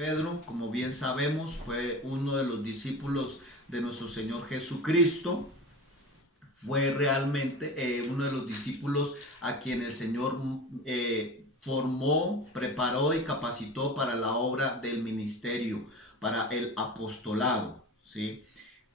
Pedro, como bien sabemos, fue uno de los discípulos de nuestro Señor Jesucristo. Fue realmente uno de los discípulos a quien el Señor formó, preparó y capacitó para la obra del ministerio, para el apostolado, ¿sí?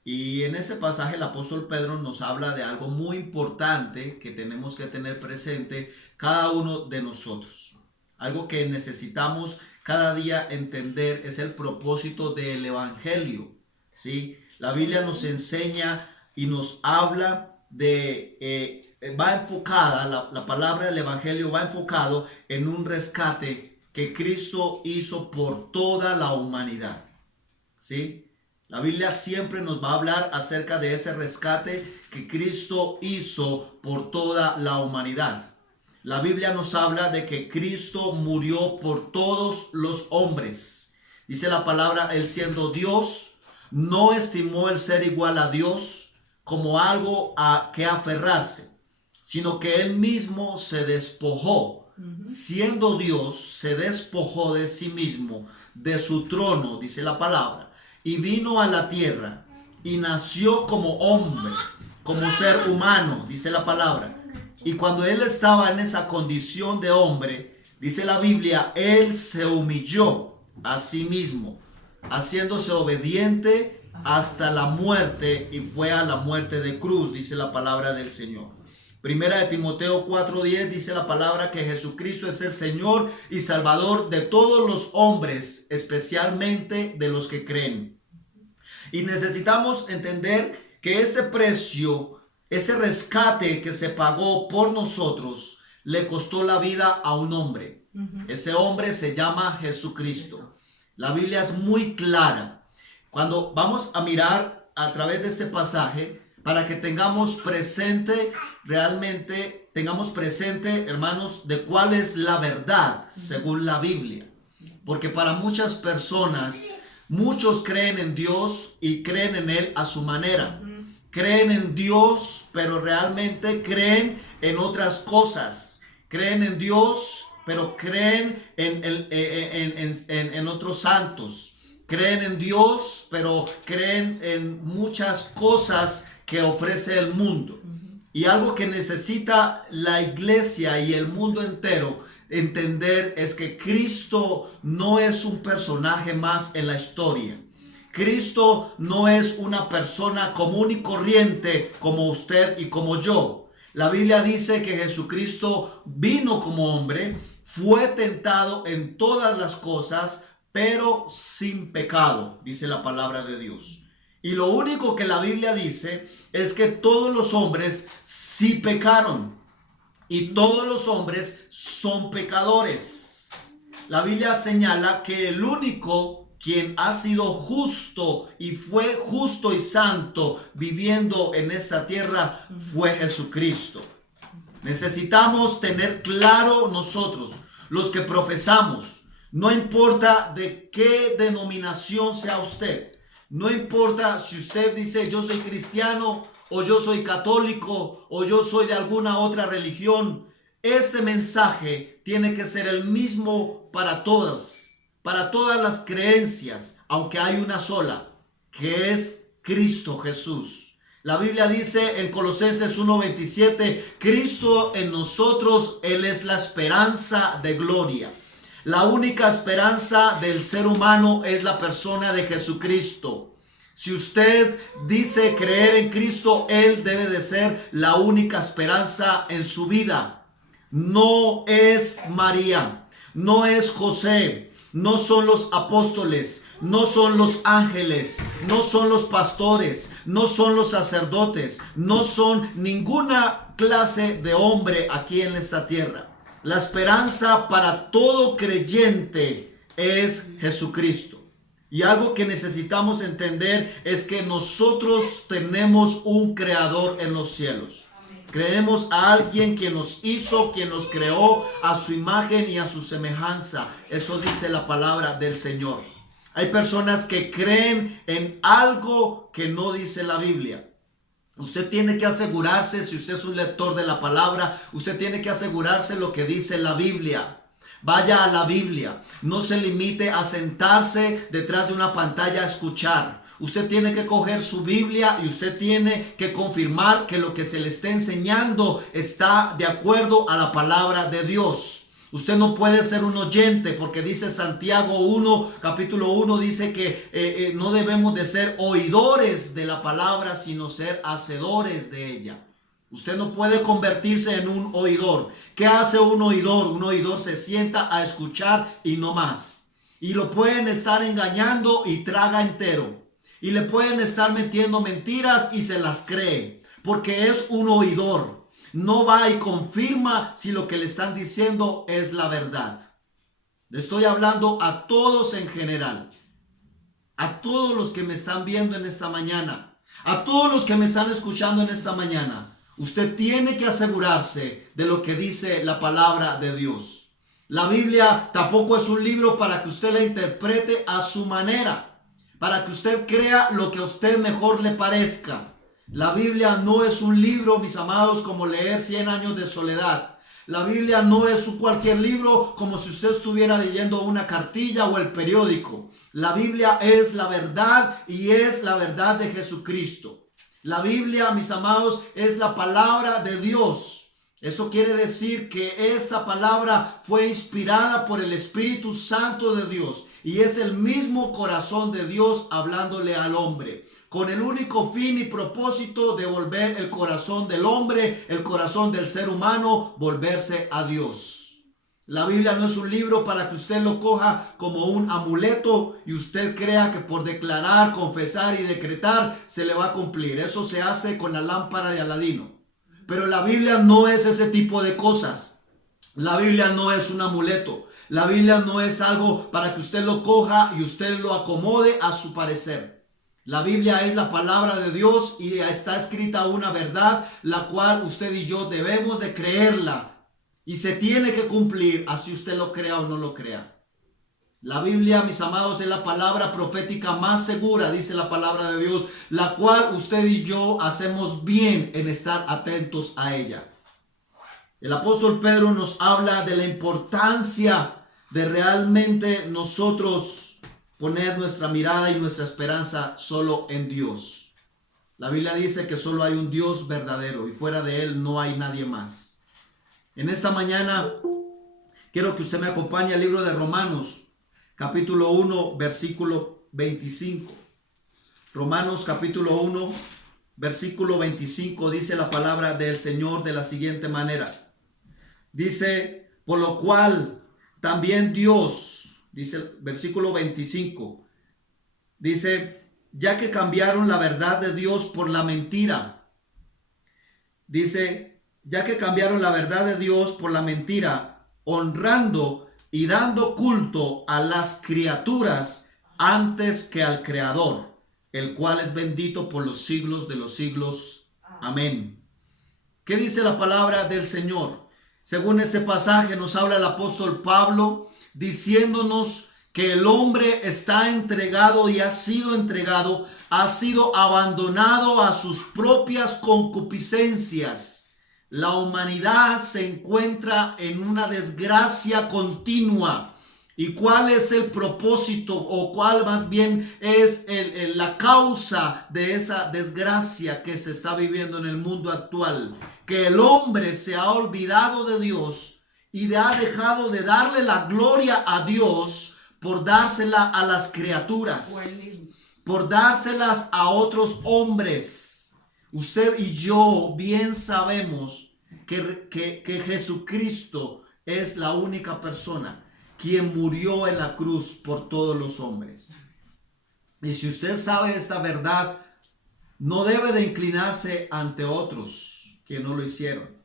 Y en ese pasaje el apóstol Pedro nos habla de algo muy importante que tenemos que tener presente cada uno de nosotros. Algo que necesitamos cada día entender es el propósito del evangelio, ¿sí? La Biblia nos enseña y nos habla va enfocada, la palabra del evangelio va enfocado en un rescate que Cristo hizo por toda la humanidad, ¿sí? La Biblia siempre nos va a hablar acerca de ese rescate que Cristo hizo por toda la humanidad. La Biblia nos habla de que Cristo murió por todos los hombres. Dice la palabra, él siendo Dios, no estimó el ser igual a Dios como algo a que aferrarse, sino que él mismo se despojó. Siendo Dios, se despojó de sí mismo, de su trono, dice la palabra, y vino a la tierra y nació como hombre, como ser humano, dice la palabra. Y cuando él estaba en esa condición de hombre, dice la Biblia, él se humilló a sí mismo, haciéndose obediente hasta la muerte, y fue a la muerte de cruz, dice la palabra del Señor. Primera de Timoteo 4:10 dice la palabra que Jesucristo es el Señor y Salvador de todos los hombres, especialmente de los que creen. Y necesitamos entender que este precio, ese rescate que se pagó por nosotros, le costó la vida a un hombre. Ese hombre se llama Jesucristo. La Biblia es muy clara. Cuando vamos a mirar a través de este pasaje, para que tengamos presente, realmente tengamos presente, hermanos, de cuál es la verdad según la Biblia. Porque para muchas personas, muchos creen en Dios y creen en Él a su manera. Creen en Dios, pero realmente creen en otras cosas. Creen en Dios, pero creen en otros santos. Creen en Dios, pero creen en muchas cosas que ofrece el mundo. Y algo que necesita la iglesia y el mundo entero entender es que Cristo no es un personaje más en la historia. Cristo no es una persona común y corriente como usted y como yo. La Biblia dice que Jesucristo vino como hombre, fue tentado en todas las cosas, pero sin pecado, dice la palabra de Dios. Y lo único que la Biblia dice es que todos los hombres sí pecaron y todos los hombres son pecadores. La Biblia señala que el único quien ha sido justo y fue justo y santo viviendo en esta tierra fue Jesucristo. Necesitamos tener claro nosotros, los que profesamos, no importa de qué denominación sea usted, no importa si usted dice yo soy cristiano o yo soy católico o yo soy de alguna otra religión, este mensaje tiene que ser el mismo para todas las creencias, aunque hay una sola, que es Cristo Jesús. La Biblia dice en Colosenses 1:27, Cristo en nosotros, Él es la esperanza de gloria. La única esperanza del ser humano es la persona de Jesucristo. Si usted dice creer en Cristo, Él debe de ser la única esperanza en su vida. No es María, no es José, no son los apóstoles, no son los ángeles, no son los pastores, no son los sacerdotes, no son ninguna clase de hombre aquí en esta tierra. La esperanza para todo creyente es Jesucristo. Y algo que necesitamos entender es que nosotros tenemos un creador en los cielos. Creemos a alguien que nos hizo, quien nos creó a su imagen y a su semejanza. Eso dice la palabra del Señor. Hay personas que creen en algo que no dice la Biblia. Usted tiene que asegurarse, si usted es un lector de la palabra, usted tiene que asegurarse lo que dice la Biblia. Vaya a la Biblia. No se limite a sentarse detrás de una pantalla a escuchar. Usted tiene que coger su Biblia y usted tiene que confirmar que lo que se le está enseñando está de acuerdo a la palabra de Dios. Usted no puede ser un oyente, porque dice Santiago 1, capítulo 1, dice que no debemos de ser oidores de la palabra, sino ser hacedores de ella. Usted no puede convertirse en un oidor. ¿Qué hace un oidor? Un oidor se sienta a escuchar y no más. Y lo pueden estar engañando y traga entero. Y le pueden estar metiendo mentiras y se las cree, porque es un oidor. No va y confirma si lo que le están diciendo es la verdad. Le estoy hablando a todos en general, a todos los que me están viendo en esta mañana, a todos los que me están escuchando en esta mañana. Usted tiene que asegurarse de lo que dice la palabra de Dios. La Biblia tampoco es un libro para que usted la interprete a su manera, para que usted crea lo que a usted mejor le parezca. La Biblia no es un libro, mis amados, como leer 100 años de soledad. La Biblia no es cualquier libro como si usted estuviera leyendo una cartilla o el periódico. La Biblia es la verdad y es la verdad de Jesucristo. La Biblia, mis amados, es la palabra de Dios. Eso quiere decir que esta palabra fue inspirada por el Espíritu Santo de Dios y es el mismo corazón de Dios hablándole al hombre, con el único fin y propósito de volver el corazón del hombre, el corazón del ser humano, volverse a Dios. La Biblia no es un libro para que usted lo coja como un amuleto y usted crea que por declarar, confesar y decretar se le va a cumplir. Eso se hace con la lámpara de Aladino. Pero la Biblia no es ese tipo de cosas. La Biblia no es un amuleto. La Biblia no es algo para que usted lo coja y usted lo acomode a su parecer. La Biblia es la palabra de Dios y está escrita una verdad, la cual usted y yo debemos de creerla. Y se tiene que cumplir, así usted lo crea o no lo crea. La Biblia, mis amados, es la palabra profética más segura, dice la palabra de Dios, la cual usted y yo hacemos bien en estar atentos a ella. El apóstol Pedro nos habla de la importancia de realmente nosotros poner nuestra mirada y nuestra esperanza solo en Dios. La Biblia dice que solo hay un Dios verdadero y fuera de él no hay nadie más. En esta mañana quiero que usted me acompañe al libro de Romanos, capítulo 1, versículo 25. Romanos capítulo 1, versículo 25 dice la palabra del Señor de la siguiente manera. Dice, por lo cual también Dios, dice el versículo 25, dice, ya que cambiaron la verdad de Dios por la mentira. Dice, ya que cambiaron la verdad de Dios por la mentira, honrando y dando culto a las criaturas antes que al Creador, el cual es bendito por los siglos de los siglos. Amén. ¿Qué dice la palabra del Señor? Según este pasaje nos habla el apóstol Pablo diciéndonos que el hombre está entregado y ha sido abandonado a sus propias concupiscencias. La humanidad se encuentra en una desgracia continua. ¿Y cuál es el propósito o cuál más bien es la causa de esa desgracia que se está viviendo en el mundo actual? Que el hombre se ha olvidado de Dios y ha dejado de darle la gloria a Dios por dársela a las criaturas, por dárselas a otros hombres. Usted y yo bien sabemos que Jesucristo es la única persona quien murió en la cruz por todos los hombres. Y si usted sabe esta verdad, no debe de inclinarse ante otros que no lo hicieron.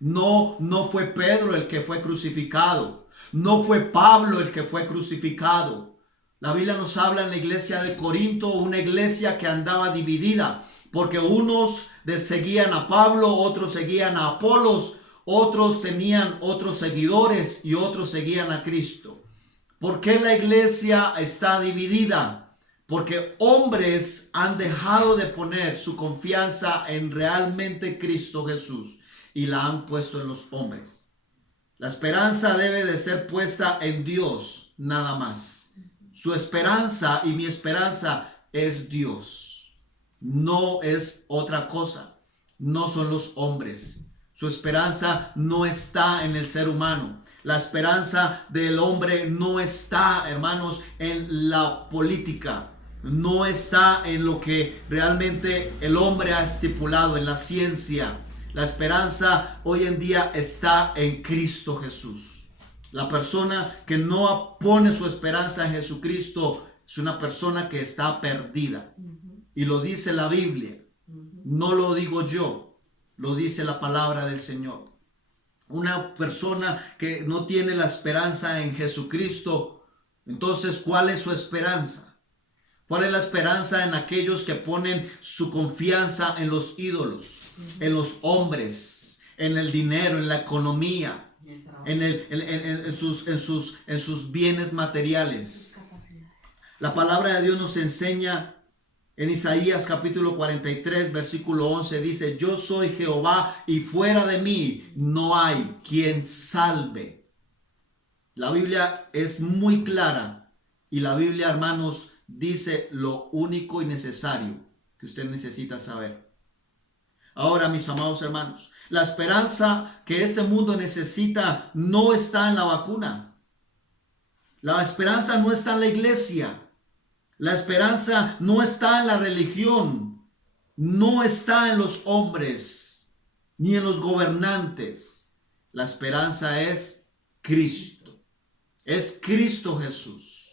No fue Pedro el que fue crucificado. No fue Pablo el que fue crucificado. La Biblia nos habla en la iglesia de Corinto, una iglesia que andaba dividida, porque unos seguían a Pablo, otros seguían a Apolos, otros tenían otros seguidores y otros seguían a Cristo. ¿Por qué la iglesia está dividida? Porque hombres han dejado de poner su confianza en realmente Cristo Jesús y la han puesto en los hombres. La esperanza debe de ser puesta en Dios, nada más. Su esperanza y mi esperanza es Dios. No es otra cosa. No son los hombres. Su esperanza no está en el ser humano. La esperanza del hombre no está, hermanos, en la política. No está en lo que realmente el hombre ha estipulado, en la ciencia. La esperanza hoy en día está en Cristo Jesús. La persona que no pone su esperanza en Jesucristo es una persona que está perdida. Y lo dice la Biblia. No lo digo yo, lo dice la palabra del Señor. Una persona que no tiene la esperanza en Jesucristo, entonces, ¿cuál es su esperanza? ¿Cuál es la esperanza en aquellos que ponen su confianza en los ídolos, en los hombres, en el dinero, en la economía, en sus bienes materiales? La palabra de Dios nos enseña en Isaías capítulo 43, versículo 11, dice: yo soy Jehová y fuera de mí no hay quien salve. La Biblia es muy clara y la Biblia, hermanos, dice lo único y necesario que usted necesita saber. Ahora, mis amados hermanos, la esperanza que este mundo necesita no está en la vacuna. La esperanza no está en la iglesia. La esperanza no está en la religión, no está en los hombres, ni en los gobernantes. La esperanza es Cristo, es Cristo Jesús.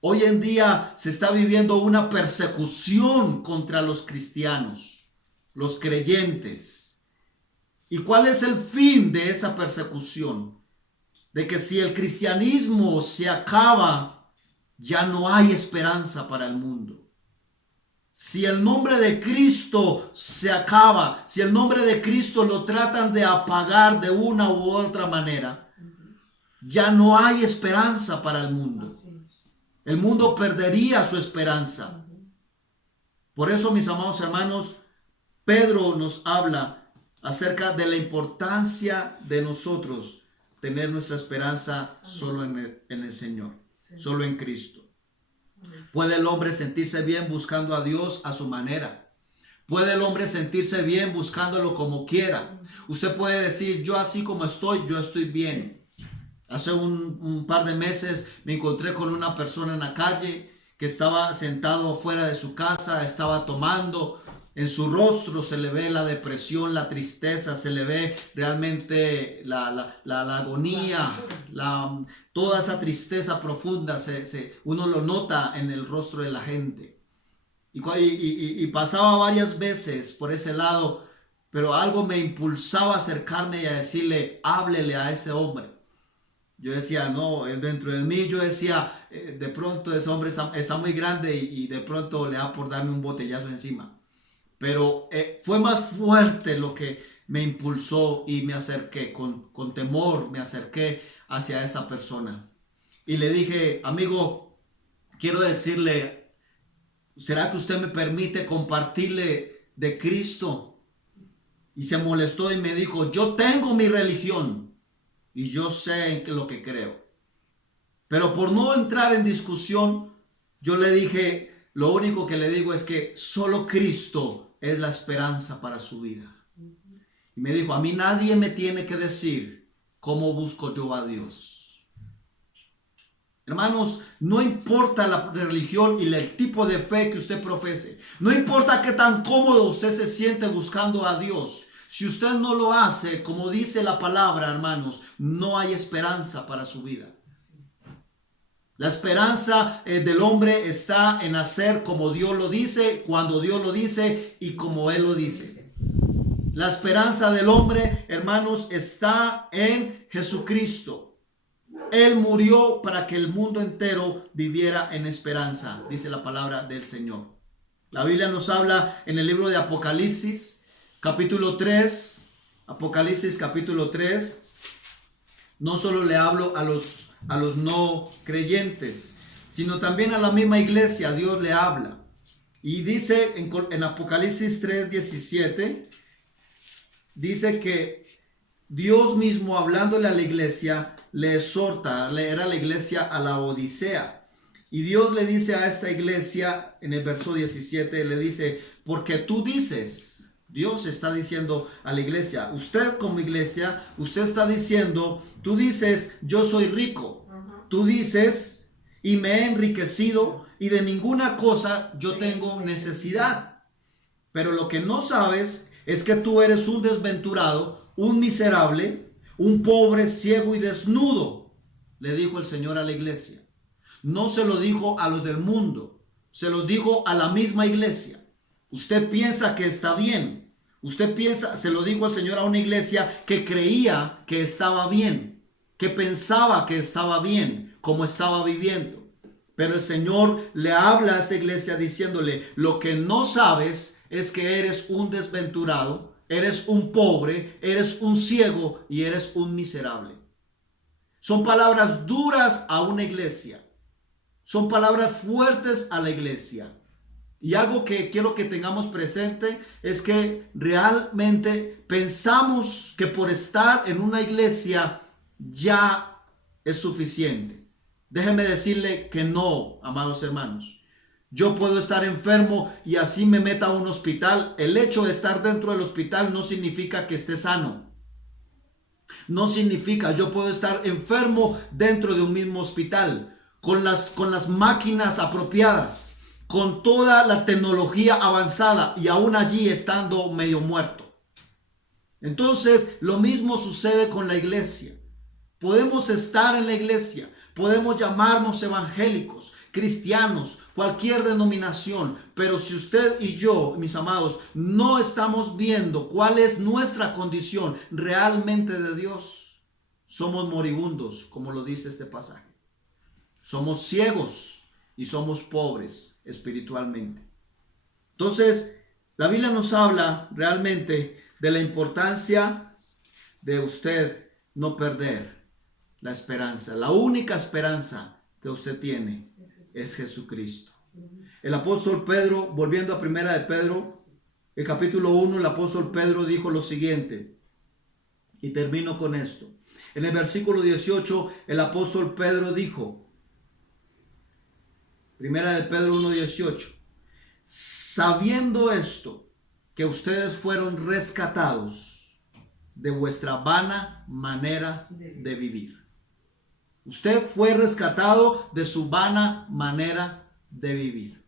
Hoy en día se está viviendo una persecución contra los cristianos, los creyentes. ¿Y cuál es el fin de esa persecución? De que si el cristianismo se acaba, ya no hay esperanza para el mundo. Si el nombre de Cristo se acaba, si el nombre de Cristo lo tratan de apagar de una u otra manera, ya no hay esperanza para el mundo. El mundo perdería su esperanza. Por eso, mis amados hermanos, Pedro nos habla acerca de la importancia de nosotros tener nuestra esperanza solo en el Señor. Solo en Cristo. ¿Puede el hombre sentirse bien buscando a Dios a su manera? ¿Puede el hombre sentirse bien buscándolo como quiera? Usted puede decir: yo así como estoy, yo estoy bien. Hace un par de meses me encontré con una persona en la calle que estaba sentado fuera de su casa, estaba tomando. En su rostro se le ve la depresión, la tristeza, se le ve realmente la agonía, toda esa tristeza profunda, uno lo nota en el rostro de la gente. Y pasaba varias veces por ese lado, pero algo me impulsaba a acercarme y a decirle: háblele a ese hombre. Yo decía, no, dentro de mí yo decía, de pronto ese hombre está muy grande y de pronto le da por darme un botellazo encima. Pero fue más fuerte lo que me impulsó y me acerqué, con temor me acerqué hacia esa persona. Y le dije: amigo, quiero decirle, ¿será que usted me permite compartirle de Cristo? Y se molestó y me dijo: yo tengo mi religión y yo sé en lo que creo. Pero por no entrar en discusión, yo le dije: lo único que le digo es que solo Cristo es la esperanza para su vida. Y me dijo: a mí nadie me tiene que decir cómo busco yo a Dios. Hermanos, no importa la religión y el tipo de fe que usted profese. No importa qué tan cómodo usted se siente buscando a Dios. Si usted no lo hace, como dice la palabra, hermanos, no hay esperanza para su vida. La esperanza del hombre está en hacer como Dios lo dice, cuando Dios lo dice y como Él lo dice. La esperanza del hombre, hermanos, está en Jesucristo. Él murió para que el mundo entero viviera en esperanza, dice la palabra del Señor. La Biblia nos habla en el libro de Apocalipsis, capítulo 3. Apocalipsis, capítulo 3. No solo le hablo a los no creyentes, sino también a la misma iglesia. Dios le habla y dice en Apocalipsis 3:17, dice que Dios mismo hablándole a la iglesia le exhorta, era la iglesia a la Odisea. Y Dios le dice a esta iglesia en el verso 17, le dice, porque tú dices, Dios está diciendo a la iglesia, usted como iglesia, usted está diciendo, tú dices, yo soy rico. Tú dices, y me he enriquecido y de ninguna cosa yo tengo necesidad. Pero lo que no sabes es que tú eres un desventurado, un miserable, un pobre, ciego y desnudo, le dijo el Señor a la iglesia. No se lo dijo a los del mundo, se lo dijo a la misma iglesia. Usted piensa que está bien. Usted piensa, se lo dijo el Señor a una iglesia que creía que estaba bien, que pensaba que estaba bien, como estaba viviendo. Pero el Señor le habla a esta iglesia diciéndole, lo que no sabes es que eres un desventurado, eres un pobre, eres un ciego y eres un miserable. Son palabras duras a una iglesia. Son palabras fuertes a la iglesia. Y algo que quiero que tengamos presente es que realmente pensamos que por estar en una iglesia ya es suficiente. Déjeme decirle que no, amados hermanos. Yo puedo estar enfermo y así me meta a un hospital. El hecho de estar dentro del hospital no significa que esté sano. No significa, yo puedo estar enfermo dentro de un mismo hospital. Con las máquinas apropiadas, con toda la tecnología avanzada y aún allí estando medio muerto. Entonces, lo mismo sucede con la iglesia. Podemos estar en la iglesia, podemos llamarnos evangélicos, cristianos, cualquier denominación, pero si usted y yo, mis amados, no estamos viendo cuál es nuestra condición realmente de Dios, somos moribundos, como lo dice este pasaje. Somos ciegos y somos pobres espiritualmente. Entonces, la Biblia nos habla realmente de la importancia de usted no perder la esperanza. La única esperanza que usted tiene es Jesucristo. El apóstol Pedro, volviendo a primera de Pedro, el capítulo 1, el apóstol Pedro dijo lo siguiente, y termino con esto. En el versículo 18, el apóstol Pedro dijo, primera de Pedro 1:18, sabiendo esto, que ustedes fueron rescatados de vuestra vana manera de vivir. Usted fue rescatado de su vana manera de vivir.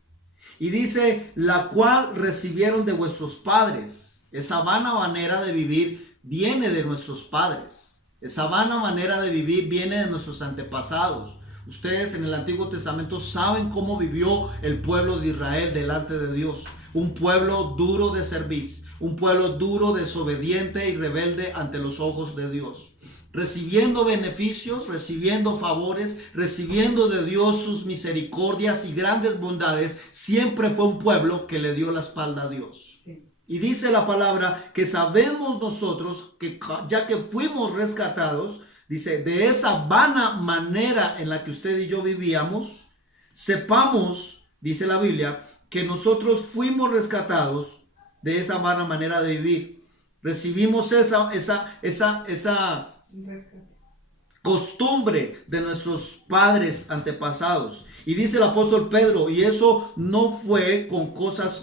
Y dice, la cual recibieron de vuestros padres. Esa vana manera de vivir viene de nuestros padres. Esa vana manera de vivir viene de nuestros antepasados. Ustedes en el Antiguo Testamento saben cómo vivió el pueblo de Israel delante de Dios. Un pueblo duro de cerviz, un pueblo duro, desobediente y rebelde ante los ojos de Dios. Recibiendo beneficios, recibiendo favores, recibiendo de Dios sus misericordias y grandes bondades, siempre fue un pueblo que le dio la espalda a Dios. Sí. Y dice la palabra que sabemos nosotros que ya que fuimos rescatados, dice, de esa vana manera en la que usted y yo vivíamos, sepamos, dice la Biblia, que nosotros fuimos rescatados de esa vana manera de vivir. Recibimos esa costumbre de nuestros padres antepasados. Y dice el apóstol Pedro, y eso no fue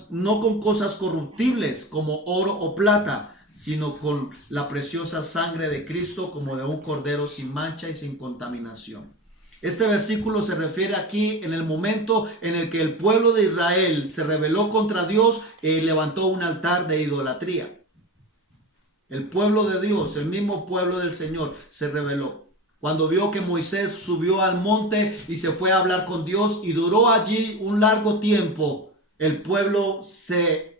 no con cosas corruptibles como oro o plata, sino con la preciosa sangre de Cristo, como de un cordero sin mancha y sin contaminación. Este versículo se refiere aquí en el momento en el que el pueblo de Israel se rebeló contra Dios y levantó un altar de idolatría. El pueblo de Dios, el mismo pueblo del Señor, se rebeló. Cuando vio que Moisés subió al monte y se fue a hablar con Dios y duró allí un largo tiempo, el pueblo se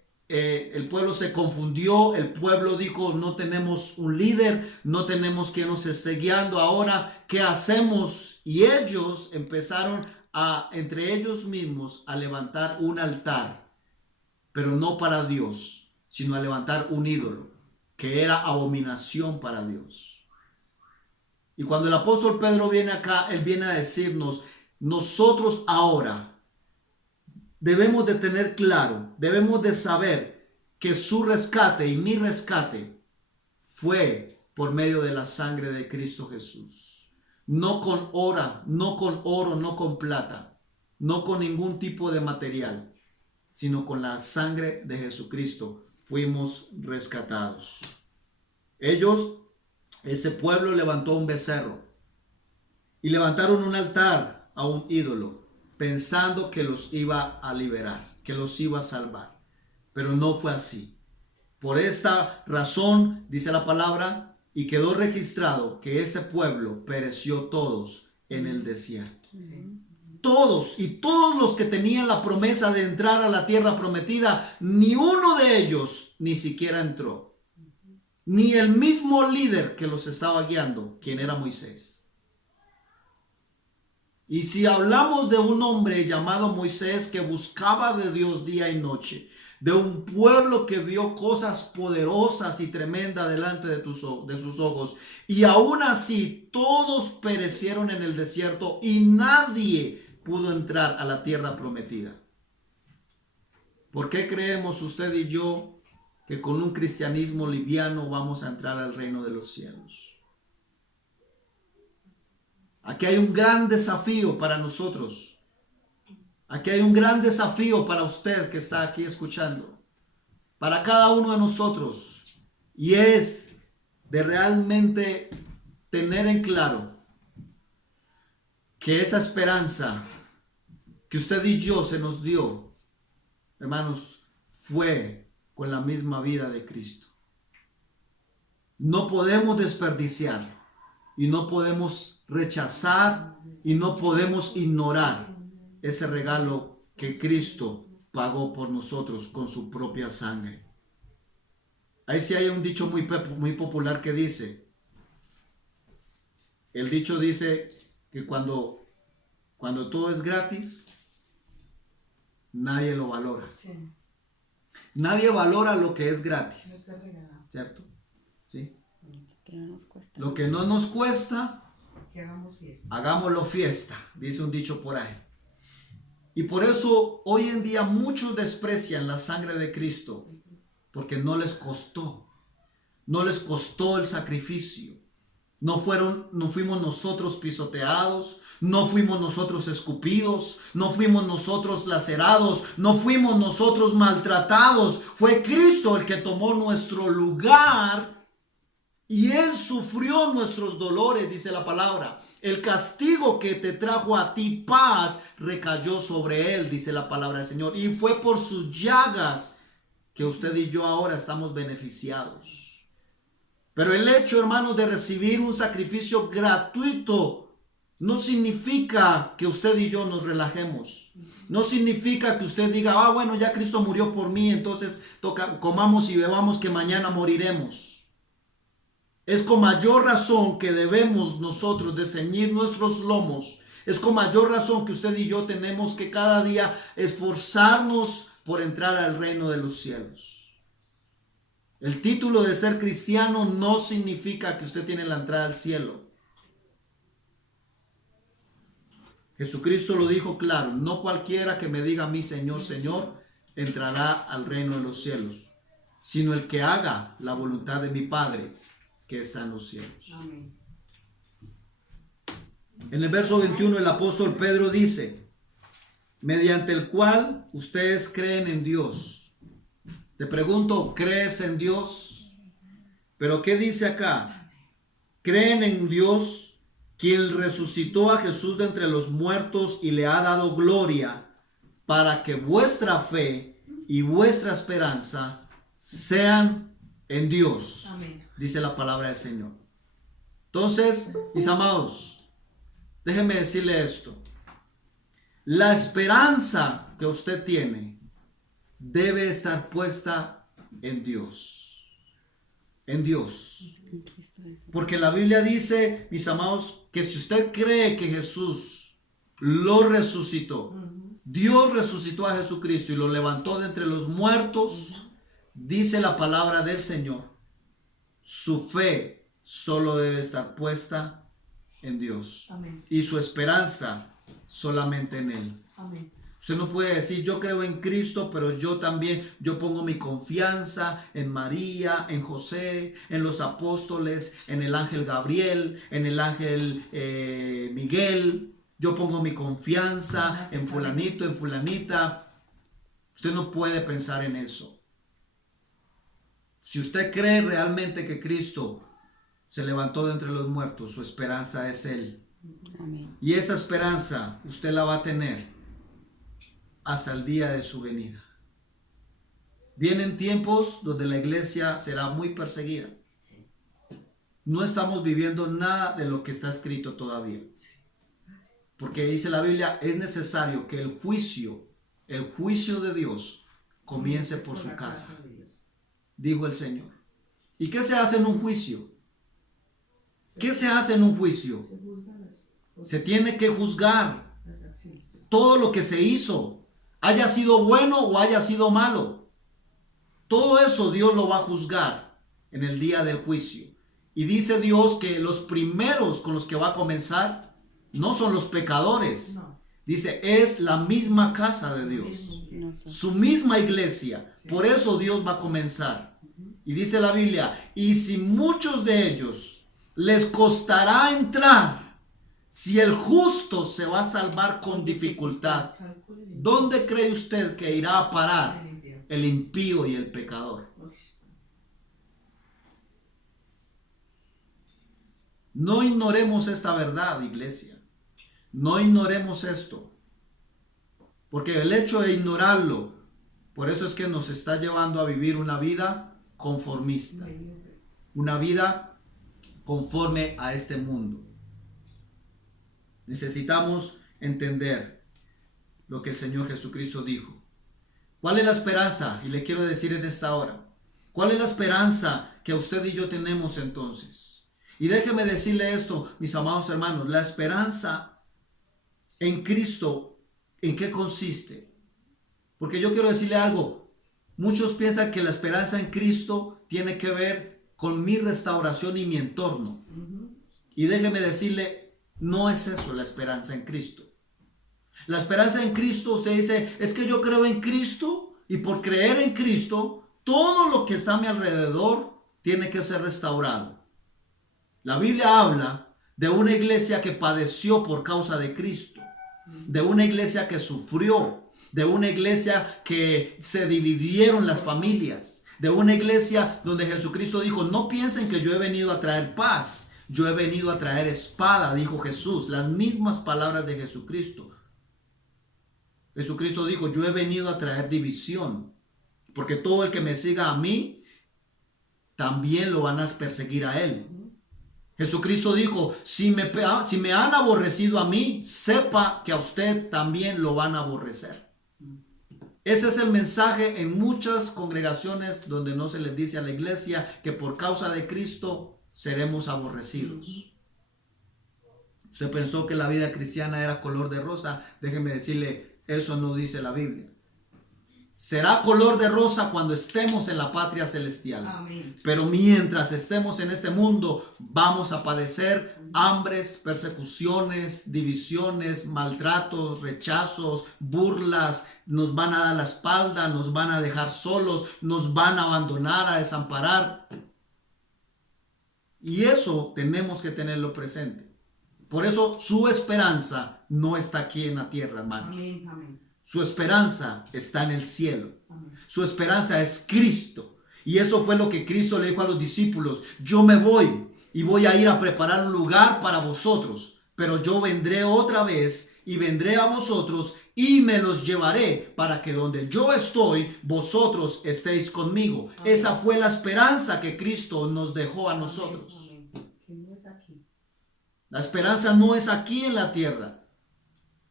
confundió, el pueblo dijo, no tenemos un líder, no tenemos quien nos esté guiando ahora, ¿qué hacemos? Y ellos empezaron entre ellos mismos, a levantar un altar, pero no para Dios, sino a levantar un ídolo, que era abominación para Dios. Y cuando el apóstol Pedro viene acá, él viene a decirnos, nosotros ahora debemos de tener claro, debemos de saber que su rescate y mi rescate fue por medio de la sangre de Cristo Jesús. No con oro, no con plata, no con ningún tipo de material, sino con la sangre de Jesucristo fuimos rescatados. Ese pueblo levantó un becerro y levantaron un altar a un ídolo, pensando que los iba a liberar, que los iba a salvar. Pero no fue así. Por esta razón, dice la palabra, y quedó registrado que ese pueblo pereció todos en el desierto. Sí. Todos los que tenían la promesa de entrar a la tierra prometida, ni uno de ellos ni siquiera entró. Ni el mismo líder que los estaba guiando, quien era Moisés. Y si hablamos de un hombre llamado Moisés que buscaba de Dios día y noche, de un pueblo que vio cosas poderosas y tremendas delante de sus ojos, y aún así todos perecieron en el desierto y nadie pudo entrar a la tierra prometida. ¿Por qué creemos usted y yo que con un cristianismo liviano vamos a entrar al reino de los cielos? Aquí hay un gran desafío para nosotros. Aquí hay un gran desafío para usted que está aquí escuchando, para cada uno de nosotros, y es de realmente tener en claro que esa esperanza que usted y yo se nos dio, hermanos, fue con la misma vida de Cristo. No podemos desperdiciar y no podemos rechazar y no podemos ignorar ese regalo que Cristo pagó por nosotros con su propia sangre. Ahí sí hay un dicho muy popular que dice, el dicho dice que cuando todo es gratis, nadie lo valora. Sí. Nadie valora lo que es gratis, ¿cierto? ¿Sí? Lo que no nos cuesta, hagámoslo fiesta, dice un dicho por ahí. Y por eso hoy en día muchos desprecian la sangre de Cristo, porque no les costó el sacrificio. No fuimos nosotros pisoteados, no fuimos nosotros escupidos, no fuimos nosotros lacerados, no fuimos nosotros maltratados. Fue Cristo el que tomó nuestro lugar y Él sufrió nuestros dolores, dice la palabra. El castigo que te trajo a ti paz recayó sobre Él, dice la palabra del Señor. Y fue por sus llagas que usted y yo ahora estamos beneficiados. Pero el hecho, hermanos, de recibir un sacrificio gratuito no significa que usted y yo nos relajemos. No significa que usted diga, bueno, ya Cristo murió por mí, entonces comamos y bebamos que mañana moriremos. Es con mayor razón que debemos nosotros de ceñir nuestros lomos. Es con mayor razón que usted y yo tenemos que cada día esforzarnos por entrar al reino de los cielos. El título de ser cristiano no significa que usted tiene la entrada al cielo. Jesucristo lo dijo claro, no cualquiera que me diga a mí Señor, Señor, entrará al reino de los cielos, sino el que haga la voluntad de mi Padre que está en los cielos. Amén. En el verso 21 el apóstol Pedro dice, mediante el cual ustedes creen en Dios. Te pregunto, ¿crees en Dios? Pero ¿qué dice acá? Creen en Dios, quien resucitó a Jesús de entre los muertos y le ha dado gloria, para que vuestra fe y vuestra esperanza sean en Dios. Amén. Dice la palabra del Señor. Entonces, mis amados, déjenme decirle esto. La esperanza que usted tiene debe estar puesta en Dios. En Dios. Porque la Biblia dice, mis amados, que si usted cree que Jesús lo resucitó, Dios resucitó a Jesucristo y lo levantó de entre los muertos, dice la palabra del Señor, su fe solo debe estar puesta en Dios. Amén. Y su esperanza solamente en Él. Amén. Usted no puede decir, yo creo en Cristo, pero yo pongo mi confianza en María, en José, en los apóstoles, en el ángel Gabriel, en el ángel Miguel. Yo pongo mi confianza en fulanito, en fulanita. Usted no puede pensar en eso. Si usted cree realmente que Cristo se levantó de entre los muertos, su esperanza es Él. Amén. Y esa esperanza usted la va a tener hasta el día de su venida. Vienen tiempos donde la iglesia será muy perseguida. No estamos viviendo nada de lo que está escrito todavía. Porque dice la Biblia, es necesario que el juicio de Dios comience por su casa, dijo el Señor. ¿Y qué se hace en un juicio? ¿Qué se hace en un juicio? Se tiene que juzgar todo lo que se hizo, haya sido bueno o haya sido malo. Todo eso Dios lo va a juzgar en el día del juicio. Y dice Dios que los primeros con los que va a comenzar no son los pecadores. Dice, es la misma casa de Dios, su misma iglesia. Por eso Dios va a comenzar. Y dice la Biblia, y si muchos de ellos les costará entrar, si el justo se va a salvar con dificultad, ¿dónde cree usted que irá a parar el impío y el pecador? No ignoremos esta verdad, iglesia. No ignoremos esto. Porque el hecho de ignorarlo, por eso es que nos está llevando a vivir una vida conformista. Una vida conforme a este mundo. Necesitamos entender lo que el Señor Jesucristo dijo. ¿Cuál es la esperanza? Y le quiero decir en esta hora. ¿Cuál es la esperanza que usted y yo tenemos entonces? Y déjeme decirle esto, mis amados hermanos. La esperanza en Cristo, ¿en qué consiste? Porque yo quiero decirle algo. Muchos piensan que la esperanza en Cristo tiene que ver con mi restauración y mi entorno. Y déjeme decirle, no es eso la esperanza en Cristo. La esperanza en Cristo, usted dice, es que yo creo en Cristo y por creer en Cristo, todo lo que está a mi alrededor tiene que ser restaurado. La Biblia habla de una iglesia que padeció por causa de Cristo, de una iglesia que sufrió, de una iglesia que se dividieron las familias, de una iglesia donde Jesucristo dijo, no piensen que yo he venido a traer paz, yo he venido a traer espada, dijo Jesús, las mismas palabras de Jesucristo. Jesucristo dijo, yo he venido a traer división, porque todo el que me siga a mí, también lo van a perseguir a él. Jesucristo dijo, si me han aborrecido a mí, sepa que a usted también lo van a aborrecer. Ese es el mensaje en muchas congregaciones donde no se les dice a la iglesia que por causa de Cristo seremos aborrecidos. Usted pensó que la vida cristiana era color de rosa. Déjeme decirle, eso no dice la Biblia. Será color de rosa cuando estemos en la patria celestial. Amén. Pero mientras estemos en este mundo, vamos a padecer hambres, persecuciones, divisiones, maltratos, rechazos, burlas. Nos van a dar la espalda, nos van a dejar solos, nos van a abandonar, a desamparar. Y eso tenemos que tenerlo presente. Por eso su esperanza no está aquí en la tierra, hermanos. Amén, amén. Su esperanza está en el cielo. Amén. Su esperanza es Cristo. Y eso fue lo que Cristo le dijo a los discípulos. Yo me voy y voy a ir a preparar un lugar para vosotros. Pero yo vendré otra vez y vendré a vosotros y me los llevaré para que donde yo estoy, vosotros estéis conmigo. Amén. Esa fue la esperanza que Cristo nos dejó a nosotros. Amén. La esperanza no es aquí en la tierra.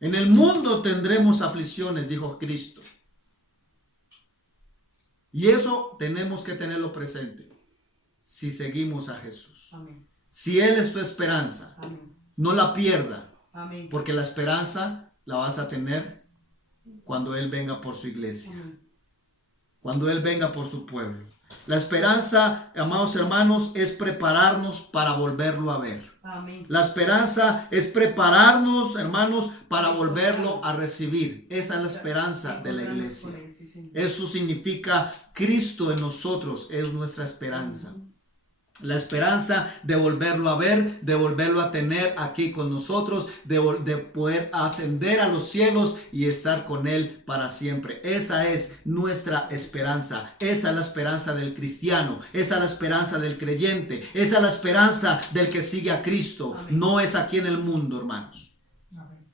En el mundo tendremos aflicciones, dijo Cristo. Y eso tenemos que tenerlo presente si seguimos a Jesús. Amén. Si Él es tu esperanza, amén, no la pierda. Amén. Porque la esperanza la vas a tener cuando Él venga por su iglesia. Amén. cuando Él venga por su pueblo. La esperanza, amados hermanos, es prepararnos para volverlo a ver. Amén. La esperanza es prepararnos, hermanos, para volverlo a recibir. Esa es la esperanza de la iglesia. Eso significa Cristo en nosotros, es nuestra esperanza. La esperanza de volverlo a ver, de volverlo a tener aquí con nosotros, de poder ascender a los cielos y estar con Él para siempre. Esa es nuestra esperanza. Esa es la esperanza del cristiano. Esa es la esperanza del creyente. Esa es la esperanza del que sigue a Cristo. Amén. No es aquí en el mundo, hermanos. Amén.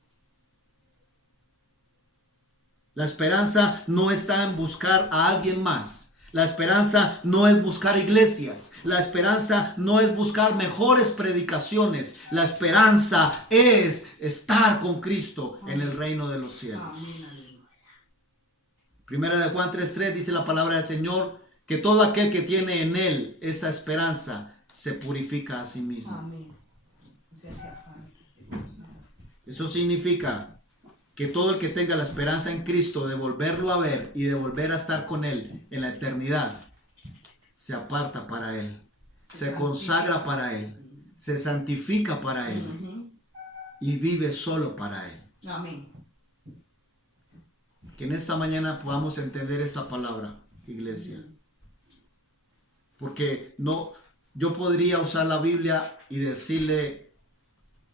La esperanza no está en buscar a alguien más. La esperanza no es buscar iglesias. La esperanza no es buscar mejores predicaciones. La esperanza es estar con Cristo en el reino de los cielos. Primera de Juan 3:3 dice la palabra del Señor que todo aquel que tiene en Él esa esperanza se purifica a sí mismo. Amén. Eso significa que todo el que tenga la esperanza en Cristo de volverlo a ver y de volver a estar con Él en la eternidad, se aparta para Él, se consagra para Él, se santifica para Él y vive solo para Él. Amén. Que en esta mañana podamos entender esta palabra, iglesia. Porque no, yo podría usar la Biblia y decirle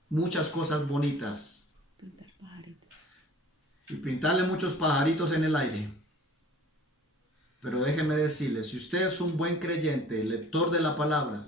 muchas cosas bonitas y pintarle muchos pajaritos en el aire. Pero déjeme decirle, si usted es un buen creyente, lector de la palabra,